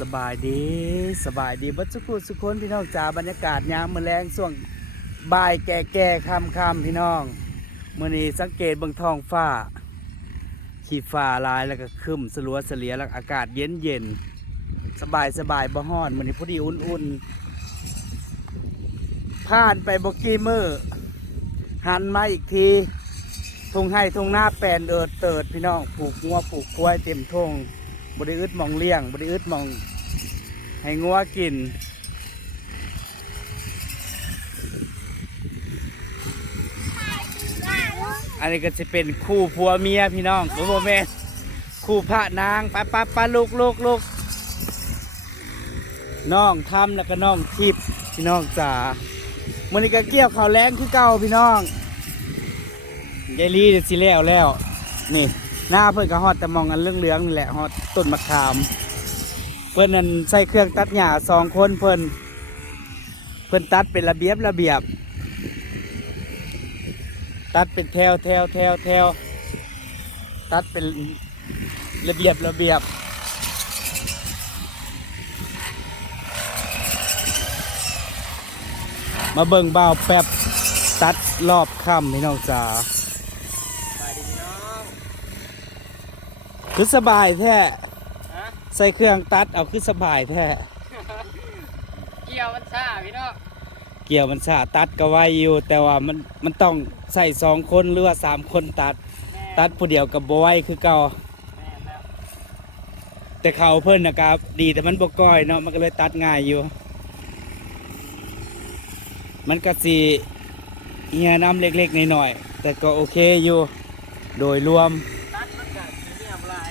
สบายดีสบายดีบัดสุขุสุคนพี่น้องจ๋าบรรยากาศยามมื้อแรงช่วงบ่ายแก่แก่ค่ำค่ำพี่น้องมื้อนี้สังเกตเบิ่งท้องฟ้า ขีดฟ้าลายแล้วก็คึมสลัวเสลียแล้วอากาศเย็นเย็นสบายสบายบ่ฮ้อนมื้อนี้พอดีอุ่นๆผ่านไปบ่กี่มื้อหันมาอีกทีทงให้ทงหน้าแปนเอิดเติดพี่น้องผูกงัวผูกควายเต็มทง บริอึดมองเลี้ยงบริอึดมอง ให้งัวกิน อันนี้ก็จะเป็นคู่ผัวเมียพี่น้องโอ้โหแม่นคู่พระนางไปไปไปลูกลูกลูกน้องทำแล้วก็น้องทิพย์พี่น้องจ๋ามันนี้ก็เกี่ยวข้าวแรงคือเก่าพี่น้องยายลีเดี๋ยวสิแล้วแล้ว นี่ หน้าเพิ่อนก็ฮอดแต่มองอันเรื่องเหลืองนี่แหละฮอด ต้นมะขาม เพิ่นนั่นใส่เครื่องตัดหญ้าสองคนเพิ่นเพิ่นตัดเป็นระเบียบระเบียบ ตัดเป็นแถวแถวแถวแถวตัดเป็นระเบียบระเบียบมาเบิ่งบ่าวแป๊บตัดรอบค่ำพี่น้องจ๋าไปดีพี่น้องคือสบายแท้ฮะใส่เครื่องตัดเอาคือสบายแท้เกี่ยวมันซ่าพี่น้องเกี่ยวมันสาตัดก็ไวอยู่ แต่ว่ามันมันต้องใส่สองคนหรือว่าสามคนตัดแม่ตัดผู้เดียวกับบ่ไหวคือเก่าแม่แล้วแต่เขาเพิ่นนะครับ ดีแต่มันบ่ก้อยเนาะมันก็เลยตัดง่ายอยู่ มันก็สิเฮียน้ำเล็กๆหน่อยๆแต่ก็โอเคอยู่ โดยรวม ตัดมันก็สิเรียบร้อย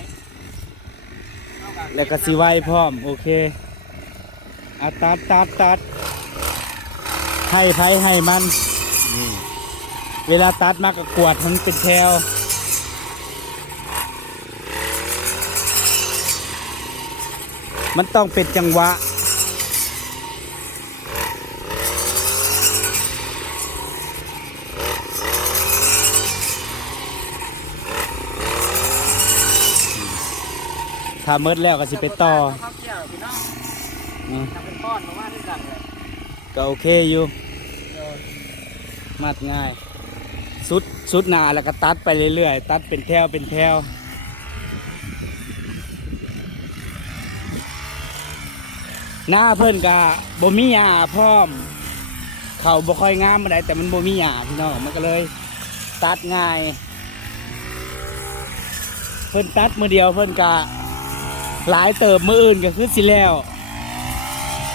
เอา แล้วก็สิไว้พร้อม โอเคอะตัดตัดตัดให้ไผให้มันนี่เวลาตัดมากก็กวาดมันเป็นแถวมันต้องเป็นจังหวะ ถ้าเมิดแล้วก็สิไปต่อข้าวเกี่ยวพี่น้องอืมทำเป็นก้อนออกมาด้วยกันเลยก็โอเคอยู่ เดี๋ยวมัดง่าย สุดสุดหนาแล้วก็ตัดไปเรื่อยๆ ตัดเป็นแถวเป็นแถวหน้าเพิ่นกะบ่มีหญ้าพร้อม เขาบ่ค่อยงามปานใดแต่มันบ่มีหญ้าพี่น้องมันก็เลย ตัดง่าย เพิ่นตัดมือเดียวเพิ่นกะ หลายเติบมืออื่นก็คือสิแล้ว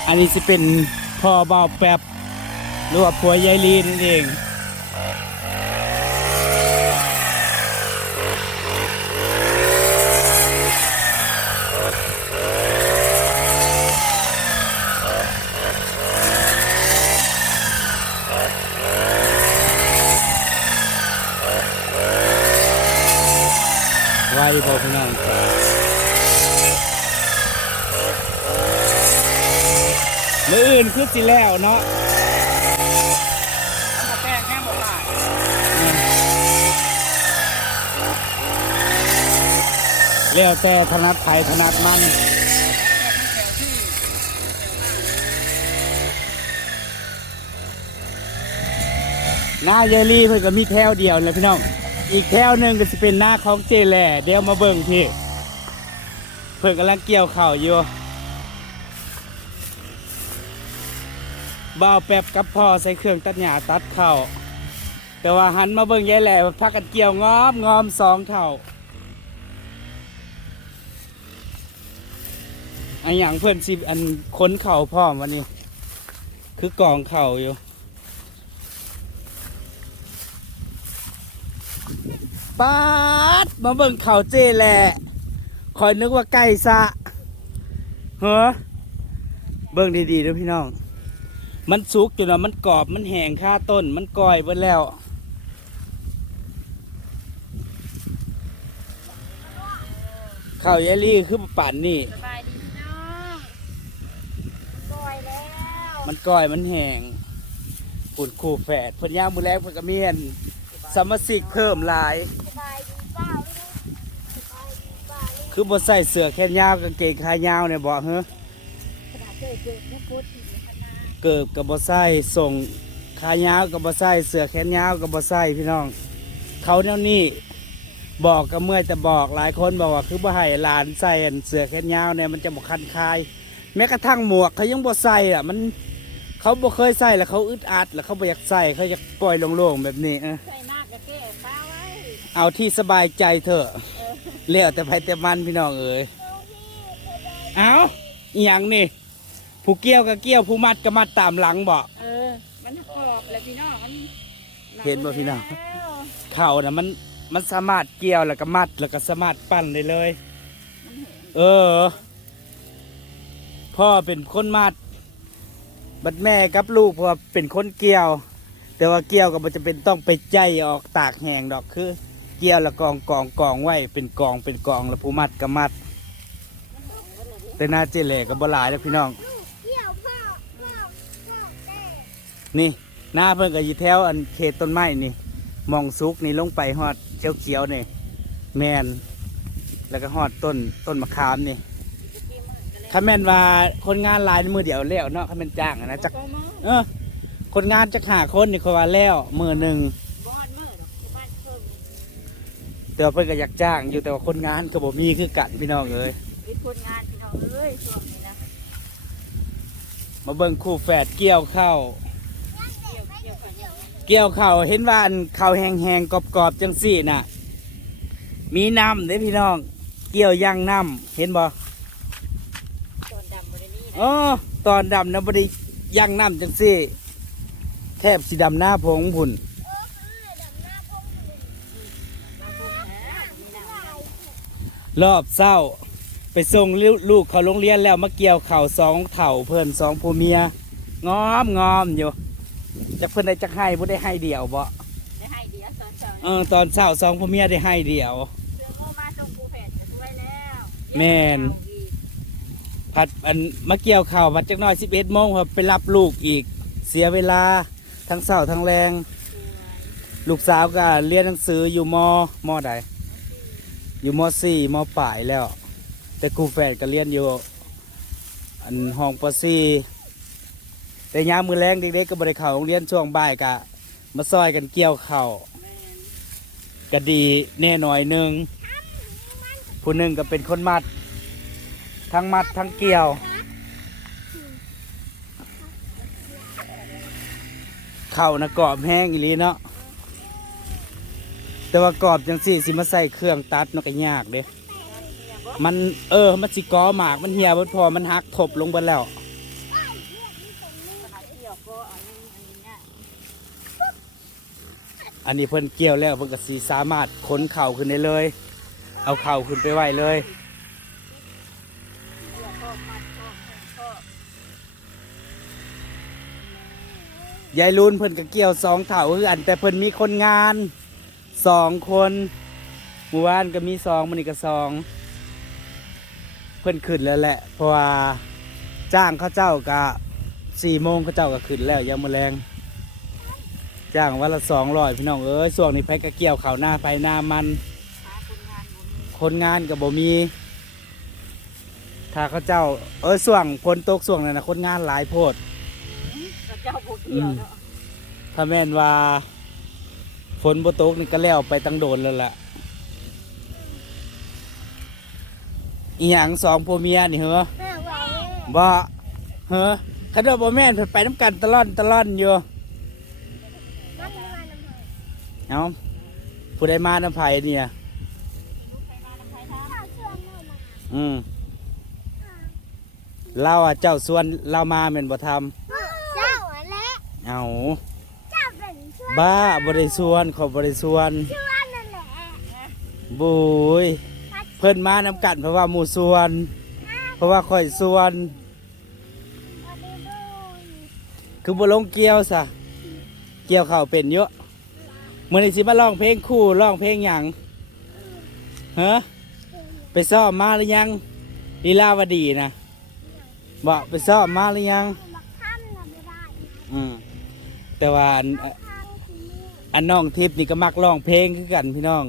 อันนี้สิเป็นพ่อเบาแป๊บหรือว่าผัวยายลีนั่นเองไว้พอพี่น้องจ้า มืออื่นคือสิแล้วเนาะแป้งแห้งหมดหลายแล้วแต่ถนัดไผ่ถนัดมันหน้าเยลี่เพิ่นก็มีแถวเดียวเลยพี่น้อง อีกแถวหนึ่งก็จะเป็นหน้าของเจแหล่เดี๋ยวมาเบิ่งพี่ เพิ่นกำลังเกี่ยวเข่าอยู่ บ่าวแป๊บกับพ่อใส่เครื่องตัดหญ้าตัดเข่าแต่ว่าหันมาเบิ่งยายแหล่พักกันเกี่ยวงอมงอมสองเท่าอันอย่างเพื่อนสิอันค้นเข่าพร้อมวันนี้ คือกองเข่าอยู่ปาดมาเบิ่งเข่าเจแหละคอยนึกว่าไก่ซะเฮ้อเบิ่งดีๆด้วยพี่น้อง มันสุกจนว่ามันกรอบมันแห้งค่าต้น มันก่อยเบิดแล้ว ข้าวยายลี่คือป่านนี่ สบายดีพี่น้องปล่อยแล้วมันก่อยมันแห้งขุดคู่แฝดเพิ่นย่างมือแรกเพิ่นก็เมียนสมาชิกเพิ่มหลาย สบายดีเปล่าลูกสบายดีเปล่าลูกคือบ่ใส่เสื้อแขนยาวกางเกงขายาวเนี่ยบ่เฮ้อเคยเกิดไม่พูดถึงคณะ เกิบกับบ่ใส่ส่งขายาวกับบ่ใส่เสื้อแขนยาวกับบ่ใส่พี่น้อง เขาแนวนี้บอกก็เมื่อยแต่บอกหลายคนบอกว่าคือบ่ให้หลานใส่อันเสื้อแขนยาวเนี่ยมันจะบ่คันคาย แม้กระทั่งหมวกเขายังบ่ใส่อะมันเขาบ่เคยใส่แล้วเขาอึดอัด แล้วเขาบ่อยากใส่เขาอยากปล่อยโล่งๆแบบนี้เออใส่หน้ากระเก้ป้าไว้เอาที่สบายใจเถอะเลี้ยวแต่ไปแต่มันพี่น้องเอ้ยเอาอีหยังนี่ ผู้เกี่ยวก็เกี่ยวผู้มัดก็มัดตามหลังบ่เออ มันขอบแล้วพี่น้องมันเห็นบ่พี่น้องแล้วเข่านะมันมันสามารถเกี่ยวแล้วก็มัดแล้วก็สามารถปั้นได้เลยเออ พ่อเป็นคนมัด บัดแม่กับลูกเพราะว่าเป็นคนเกี่ยว แต่ว่าเกี่ยวก็มันจะเป็นต้องไปใจออกตากแห้งดอกคือ เกี่ยวแล้วกองกองกองไว้เป็นกองเป็นกองแล้วผู้มัดก็มัด แต่หน้าเจเหล่ก็บ่หลายแล้วพี่น้อง เกี่ยวพ่อพ่อพ่อเต้ นี่หน้าเพิ่นก็อยู่แถวอันเขตต้นไม้นี่มองซุกนี่ลงไปฮอดเขียวเขียวๆนี่แมนแล้วก็ฮอดต้นต้นมะขามนี่คันแม่นว่าคนงานหลายมือเดียวแล้วเนาะคันแม่นจ้างอะนะจักก็มือเออคนงานจักหาคนนี่เขาว่าแล้วมือหนึ่งบอนมือดอกที่บ้านเพิ่มแต่ว่าเพิ่นก็อยากจ้างอยู่แต่ว่าคนงานก็บ่มีคือกันพี่น้องเอ้ยมีคนงานพี่น้องเอ้ยช่วงนี้นะมาเบิ่งคู่แฝดเกี่ยวข้า เกี่ยวข้าวเห็นว่าอันข้าวแห้งๆกรอบๆจังซี่น่ะ มีน้ำเด้พี่น้อง เกี่ยวย่างน้ำเห็นบ่ตอนดำบรินี้นะอ๋อตอนดำนะบไดีย่างน้ำจังซี่แทบสีดำหน้าพงผุ่นรอบเศร้า ไปส่งลูกเขาโรงเรียนแล้วมาเกี่ยวเข่าวสองเถ่าเพิ่นสองผัวเมีย งอมงอมอยู่ จากเพิ่นได้จักให้บ่ได้ให้เดียวบ่ได้ให้เดียวตอนเช้าเออตอนเช้าสองผัวเมียได้ให้เดียวเสือโมมาส่งปูแผ่นจะช่วยแล้วแม่น ผัดอันมาเกี่ยวข่าวผัดจักหน้อยสิบเอ็ดโมงครับไปรับลูกอีก เสียเวลาทั้งเศร้าทั้งแรง ลูกสาวก็เรียนหนังสืออยู่มมใดอยู่มสี่มปลายแล้ว แต่ครูแฝดก็เรียนอยู่ อันห้องปสี่ แต่ยามมือแรงเด็กๆก็บริเข้าโรงเรียนช่วงบ่ายกะ มาซอยกันเกี่ยวเข่าวก็ดีแน่หน่อยหนึ่งผู้หนึ่งก็เป็นคนมัด ทั้งมัดทั้งเกี่ยว เข่านะกรอบแห้งอีหลีเนาะแต่ว่ากรอบจังสี่สิมาใส่เครื่องตัดเนาะก็ยากเด้มันเออมันสิกอหมากมันเหี่ยบ่พอมันหักทบลงไปแล้ว อันนี้เพิ่นเกี่ยวแล้วเพิ่นก็สีสามารถขนเข่าขึ้นได้เลย เอาเข่าขึ้นไปไหวเลย ยายลุนเพิ่นก็เกี่ยวสองเถาคืออันแต่เพิ่นมีคนงานสองคนหมู่บ้านก็มีสองมันนี่ก็สองเพิ่นขึ้นแล้วแหละ เพราะว่าจ้างเขาเจ้าก็สี่โมงเขาเจ้าก็ขึ้นแล้วยังมาแรง จ้างวันละสองร้อยพี่น้องเอ้ยส่วงนี้ไปก็เกี่ยวเขาวหน้าไปหน้ามัน คนงานกับบ่มี ถ้าเขาเจ้า เออส่วงฝนตกส่วงนั้นนะคนงานหลายโพดเจ้าบุกเกี่ยวเนาะถ้าแม่นว่าฝนบ่ตกนี่ก็แล้วไปตั้งโดนแล้วล่ะอีหยังสองผัวเมียนี่เหรอแม่ว่าบ่เหรอคันว่าบ่แม่นเพิ่นไปน้ำกันตะล่อนตะล่อนอยู่น้ำมันน้ำมัน เอ้าผู้ใดมาน้ำไผเนี่ยลูกใครมาน้ำใครทำข้าวเชื่อมแม่มาอืมเราอะเจ้าส่วนเรามาแม่นบ่ทำเจ้าอะและเอาเจ้าเป็นช่วยบ้าบ่ได้ส่วนขอบ่ได้ส่วนช่วยนั่นแหละบุยเพิ่นมาน้ำกันเพราะว่าหมู่ส่วน เพราะว่าข่อยส่วน วันนี้ดูคือบ่ลงเกี่ยวซะเกี่ยวข้าวเป็นเยอะ มื้อนี้สิมาร้องเพลงคู่ร้องเพลงหยังฮะไปซ้อมมาหรือยังลีลาวดีนะบ่ไปซ้อมมาหรือยังท่านน่ะไม่ได้อืมแต่ว่าอันท่านคือมืออันน้องทิพย์นี่ก็มักร้องเพลงคือกันพี่น้อง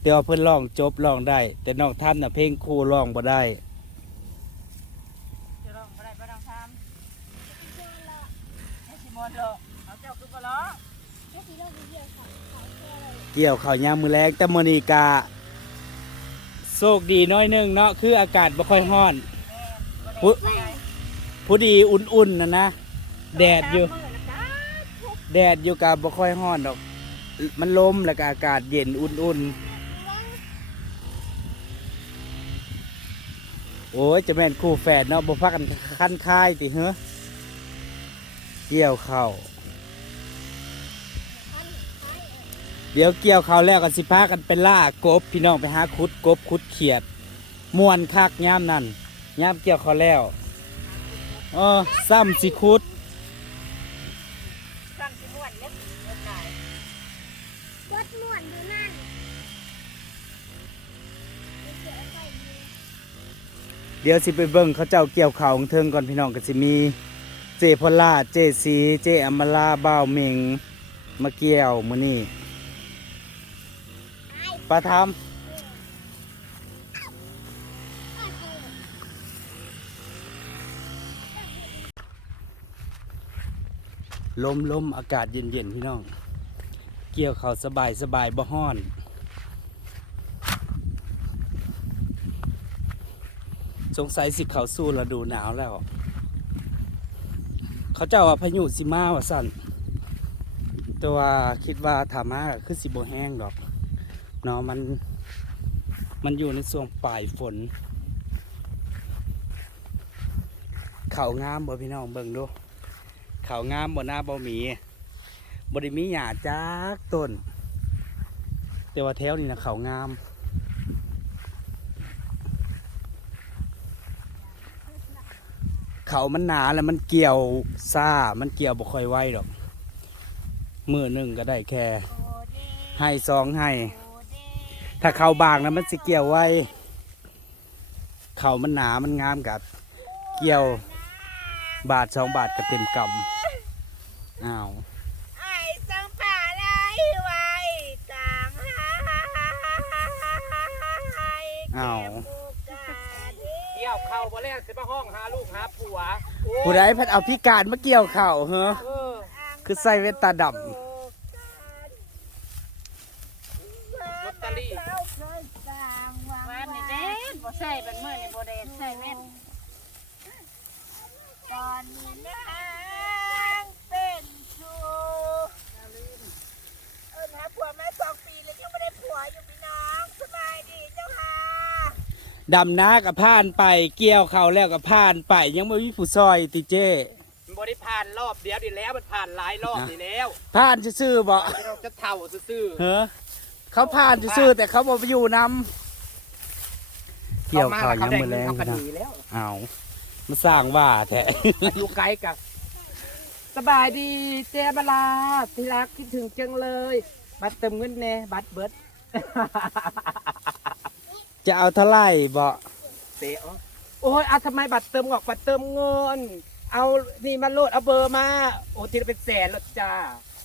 แต่ว่าเพิ่นร้องจบร้องได้ แต่น้องท่านน่ะเพลงคู่ร้องบ่ได้จะร้องอะไรบ่ต้องทโลเอาเจ้าคือบ่ล้อแค่สีโลกเดียวค่ะขายแค่ เลยเกี่ยวข้าวยามมือแรงแต่มื้อนี้กะโชคดีน้อยหนึงเนาะคืออากาศบ่ค่อยร้อนปุ๊บผู้ดีอุ่นๆนะนะแดดอยู่ แดดอยู่กับบ่ค่อยร้อนดอก มันลมแล้วก็อากาศเย็นอุ่นๆ โอ้ยจะแม่นคู่แฝดเนาะบ่พักกันคันคายติเฮ้อเกี่ยวข้าว เดี๋ยวเกี่ยวข้าวแล้วกันสิพากันไปล่ากบ พี่น้องไปหาคุดกบคุดเขียดม่วนคักย่ามนั่นย่ามเกี่ยวข้าวแล้วเออซ้ำสิคุดสั่งสิม่วนเล็บเล็บไหนวัดม่วนอยู่นั่นเดี๋ยวไปดูเดี๋ยวสิไปเบิ่งเขาเจ้าเกี่ยวข้าวของเทิงก่อนพี่น้องก็สิมี เจพลาเจสีเจอมลาบ่าวเมงมาเกี่ยวมื้อนี้ ปลาทำลมลมอากาศเย็นๆพี่น้อง เกี่ยวเขาสบายสบายบ่ฮ้อน สงสัยสิเขาสู้ฤดูหนาวแล้ว เขาเจ้าว่าพายุสิมาว่าสั่นแต่ว่าคิดว่าถามากคือสิบแห้งดอก เนาะมันมันอยู่ในช่วงปลายฝน เขางามบ่พี่น้องเบิ่งดู เขางามบ่หน้าบ่มีบ่ได้มีหญ้าจักต้น แต่ว่าแถวนี้นะเขางามเขามันหนาแล้วมันเกี่ยวซ่า มันเกี่ยวบ่ค่อยไวดอก มือหนึ่งก็ได้แค่ ให้สองให้ ถ้าเขาบางแล้วมันสิเกี่ยวไวเขามันหนามันงามกับเกี่ยวบาทสองบาทก็เต็มกำอ้าวไอ้สังป่าไรไว้ต่างหาอ้าวเกี่ยวเข้าบ่แรกสิมาห้องหาลูกหาผัวโอ้ยผู้ใดเพัดเอาพิการมาเกี่ยวเข่าเหรอเออคือใส่เวตตาดลอตเตอรี่ ว่านี่เด้บ่ ใส่เป็นมื้อนี่บ่ได้ใส่แว่นตอนนี้นางเป็นชูเอิ้นหาผัวมาสองปีแล้วยังไม่ได้ผัวอยู่พี่น้องสบายดีเจ้าค่ะำดำนากับผ่านไปเกี่ยวเข่าแล้วกับผ่านไป ยังไม่มีผู้ซอยติเจ้มันบ่ได้ผ่านรอบเดียวดีแล้วมันผ่านหลายรอบดีแล้วผ่านซื่อๆบ่ที่เราจะเท่าซื่อเฮ้อเขาผ่านซื่อๆแต่เขาบอกไปอยู่นำๆ เกี่ยวเข่ายังมือแรงเขาพี่ก็น้องดีแล้วเอามาสร้างว่าแท้อยู่ไกลกับสบายดีเจ๊บลาที่รักคิดถึงจังเลย บัตรเติมเงินแน่บัตรเบิดจะเอาเท่าไหร่บ่เตะอ๋อโอ้ยเอาทำไมบัตรเติมออกบัตรเติมเงิน เอานี่มาโหลดเอาเบอร์มาโอ้ทีละเป็นแสนแล้วจ้า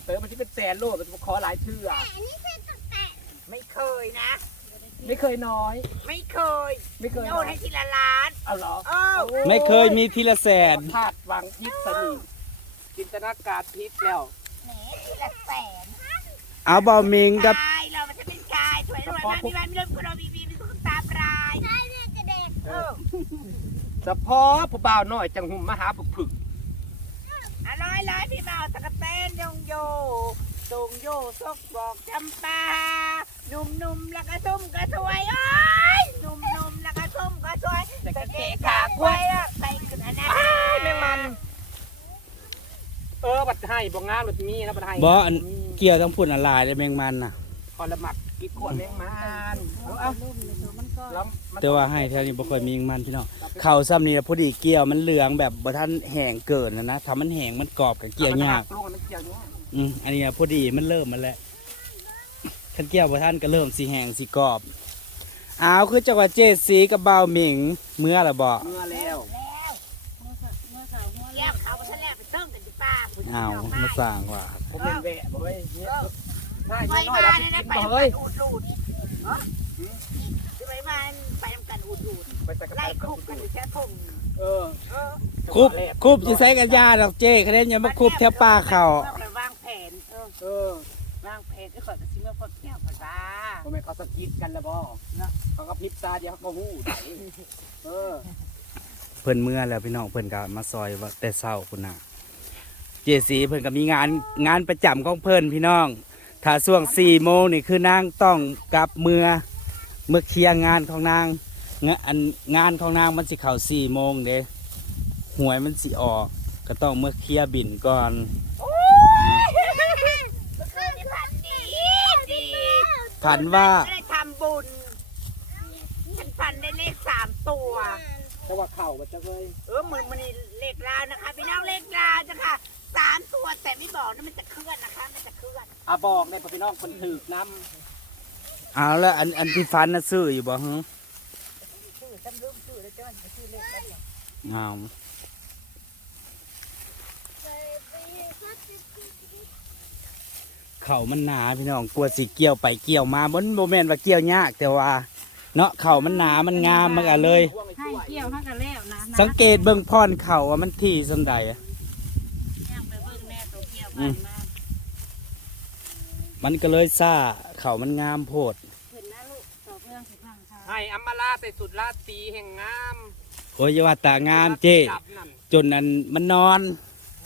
เออมันที่เป็นแสนโหลดมันจะขอหลายเชื่ออันนี้คือตั้งแต่ไม่เคยนะ ไม่เคยน้อย ไม่เคยไม่เคยโอนให้ทีละล้านเอาเหรอเออโอ้ไม่เคยมีทีละแสนพลาดหวังพิษสนิทจินตนาการพิษแล้วแหมทีละแสนเอาเบามิงกับกายเรามันจะเป็นกายถวยรวยมันมีวันมีเรื่องคุณเรามีมีมีสุขตาปลายใช่แม่จะเด็กเออเฉพาะผู้บ่าวน้อยจังหุ่มมาหาผึกผึกอร่อยร้อยพี่เมาตะกะเต้นยงโย ตรงโยซกบอกจำปาหนุ่มหนุ่มๆแล้วก็ส้มกระถวยโอ้ยหนุ่มหนุ่มๆแล้วก็ส้มกระถวยแต่กระเกะขาขากกล้ล้ววยยอะใส่ขึ้นอันนั้นอ้ายแมงมัน เออบัดให้บ่งามบัดมีนะบัดให้บ่อันเกี่ยวต้องพูดอะไรเลยแมงมันน่ะ คอละหมักกินขวดแมงมันเอาเอาแล้วมันแต่ว่าให้แถวนี้บ่ค่อยมีแมงมันพี่น้องเขาซ้ำนี่ล่ะพอดีเกี่ยวมันเหลืองแบบบ่ทันแห้งเกินนะนะถ้ามันแห้งมันกรอบกับเกี่ยวยากลงมันเกี่ยวยาก อืมอันนี้อะพอดีมันเริ่มมาแล้วคันเกี่ยวบ่ทันก็เริ่มสิแห้งสิกรอบอ้าวคือจังหวัดเจดสีกับบ่าวหมิงเมื่อละบ่เมื่อแล้วแก้มเขาไปทะเลไปเติมกันที่ป้าผู้หญิงอ้าวน้องมาไม้สร้างว่าผมเป็นแวะบ่เฮ้ยเนี่ยให้ไปน้อยมาๆเนี่ยแล้วนะไปกินบ่น้ำกัเฮ้ยนอูดรูดจะไปมาไปน้ำกันอูดรูดไปตะกะไล่ไลคุกกันอยู่แค่ทุ่งเออคุบคุบจะใช้กันยาดอกเจ้คะแนนยังมาคุบแถวป่าเขา เอาไปวางแผนเออเออวางแผนก็ขอยกระซิบเมื่อพอแก้วผ่านตาทำไมเขาสะกิดกันละบ่นะเขาก็พริบตาเดียวเขาก็หู้ไหนเออเพิ่นเมื่อแล้วพี่น้องเพิ่นก็มาซอยว่าแต่เช้าพุ่นน่ะเจสีเพิ่นก็มีงานงานประจำของเพิ่นพี่น้อง ถ้าช่วง4โมงนี่คือนางต้องกลับเมื่อเมื่อเคลียร์งานของนางงานอันงานของนางมันสิเข้า4โมงเด้หวยมันสิออก ก็ต้องเมื่อเคลียร์บินก่อนเมื่อคืนนี่ผ่านดีดี ผันว่าได้ทำบุญ ฉันฝันได้เลขสามตัวเพราะว่าเข่ามันจะเลยเออมือมันนี่เลขลาวนะคะพี่น้องเลขลาวจ้ะค่ะสามตัวแต่ไม่บอกนะมันจะเคลื่อนนะคะ มันจะเคลื่อนอะบอกในพี่น้องคนถือกน้เอาแล้วอันอันที่ฟันน่ะซื้ออยู่บ่ฮึชื่อจำลืมชื่อแล้วจ้ะมันชื่อเลขแล้วเนี่ยอ้า เขามันหนาพี่น้องกลัวสิเกี่ยวไปเกี่ยวมาบนโมเมนว่าเกี่ยวยากแต่ว่าเนาะเขามันหนามันงามมันก็เลย ให้เกี่ยวเข้ากันแล้วนะนะสังเกตเบิ่งพรเขาว่ามันที่สำใดอะย่างไปเบิ่งแม่ตัวเกี่ยวบ้านมามันก็เลยซ่าเขามันงามโพด เห็นนะลูกต่อเพื่อนสิพังค่ะให้อัมมาลาใส่สุดลาตีแห่งงามโอ้ยอย่าว่าตางามเจ จับนั่นจนอันมันนอน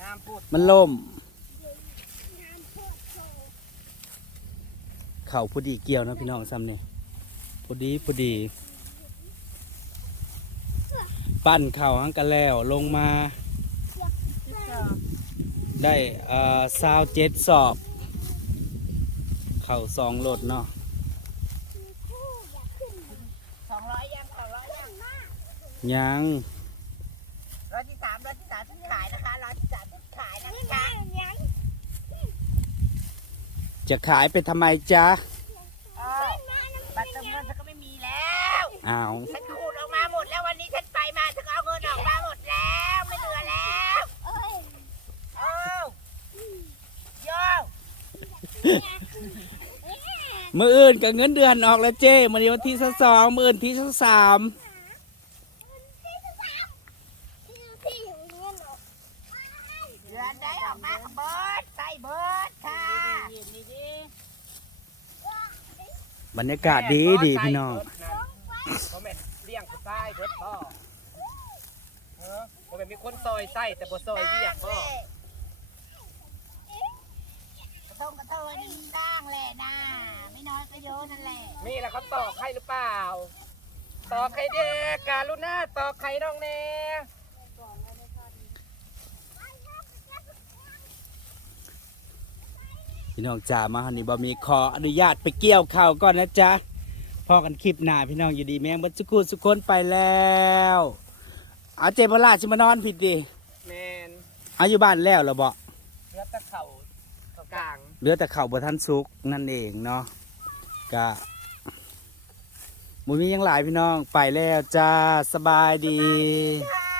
งามพูดมันล่ม เขาพอดีเกี่ยวนะพี่น้องซ้ำนี่พอดีพอดี ปั้นเข่าหังกันแล้วลงมา ได้เอ่อซาวเจ็ดสอบ เข่าสองโหลดเนาะสองร้อยยังสองร้อยยังยังร้อยที่สามร้อยที่สามฉันขายนะคะร้อยที่สามฉันขายนะคะ จะขายไปทำไมจ๊ะเออบัตรเติมเงินฉันก็ไม่มีแล้วอ้าวฉันขูดออกมาหมดแล้ววันนี้ฉันไปมาฉันก็เอาเงินออกมาหมดแล้วไม่เหลือแล้วเอ้าโย่มืออื่นกับเงินเดือนออกแล้วเจ้มันวันที่สองมืออื่นที่สาม เดือนได้ออกมาเบิดใส่เบิดค่ะบรรยากาศดีดีพี่น้องเขาแม่เลี้ยงผู้ชายเบิดพ่อเออเขาแม่นมีคนซอยไส้แต่บ่ซอยเวียกพ่อกระทงกระทยนี่ด่างแหละนะไม่น้อยก็เยอะนั่นแหละนี่แหละเขาตอกให้หรือเปล่า ตอกให้เด็กการุณาตอกไข่น้องแน่ พี่น้องจ๋ามาฮันนี่บอมีขออนุญาตไปเกี่ยวข้าวก่อนนะจ๊ะพอกันคลิปหน้าพี่น้องอยู่ดีแมงบัดสุกุสุคนไปแล้วเอาเจบลาชิมานอนผิดดิแมนเอาอยู่บ้านแล้วเหรอบอกเลือดตะเข่าตะกลางเหลือแต่ข้าวบทันสุกนั่นเองเนาะกะมุมีหยังหลายพี่น้องไปแล้วจ้าสบายดีค่ะ